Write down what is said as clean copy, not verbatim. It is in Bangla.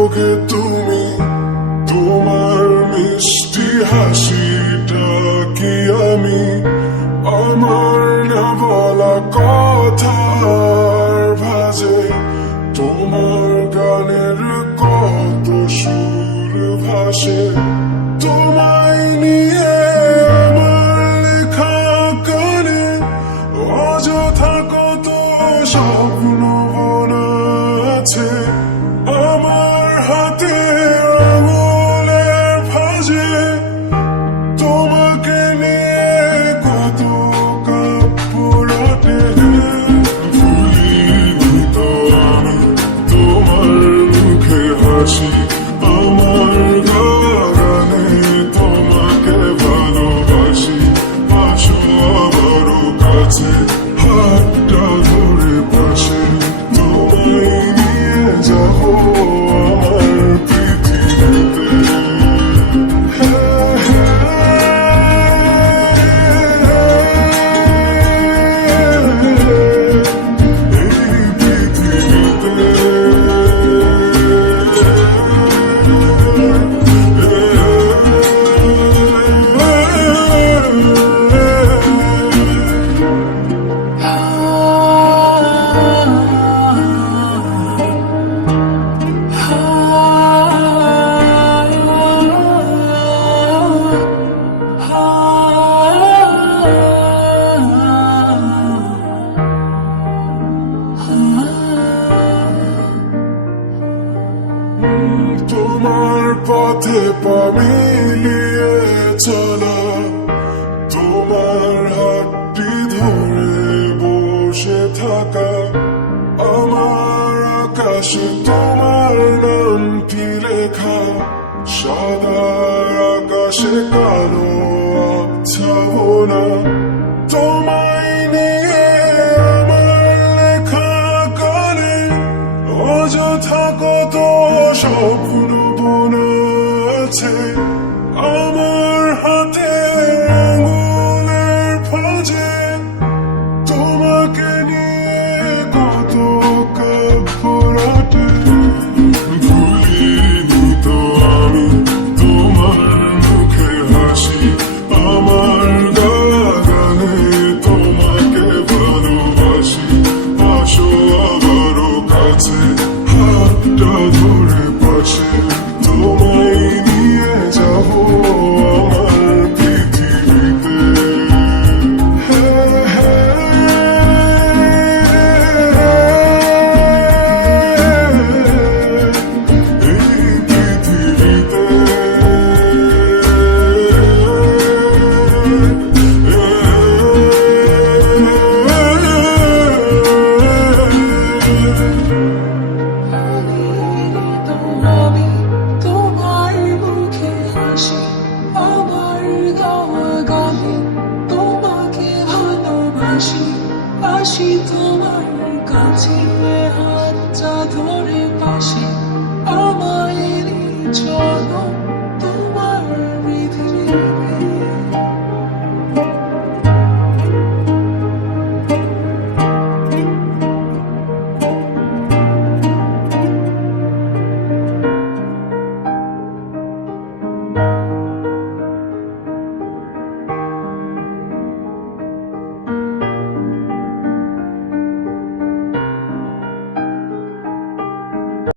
গো তুমি, তোমার মিষ্টি হাসিটা কি আমি আমার না বলা কথার ভাজে। তোমার গানের কত সুর ভাসে, তোমায় নিয়ে আমার লেখা গানে অযথা কত স্বপ্ন বোনা আছে। আমার হাতে আঙুলের ভাঁজে তোমাকে নিয়ে কত কাপড়াতে। ভুলিনি তো আমি তোমার মুখে হাসি, আমার গানে তোমাকে ভালোবাসি। আসো আবারও কাছে, হাতটা ধরে পাশে, তোমায় নিয়ে যাবো আমার পৃথিবীতে। এই পৃথিবীতে তোমার পথে পা মিলিয়ে চলা, তোমার হাতটি ধরে বসে থাকা, আমার আকাশে তোমার নামটি লেখা, সাদা আকাশে কালো আচ্ছাবনা। তোমায় নিয়ে আমার লেখা গানে অযথা কত স্বপ্ন বোনা আছে। আমার হাতে আঙুলের ভাঁজে তোমাকে নিয়ে কত কাপড়াতে। ভুলিনি তো আমি তোমার মুখে হাসি, আমার গানে তোমাকে ভালোবাসি। আসো আবারও কাছে, হাতটা ধরে পাশে, তোমায় নিয়ে যাবো আমার পৃথিবীতে। এই পৃথিবীতে আমি তোমার মুখে হাসি, আমার গাওয়া গানে তোমাকে ভালোবাসি। আসি তোমার কাছে, হাতটা ধরে পাশে, আমায় নিয়ে চল।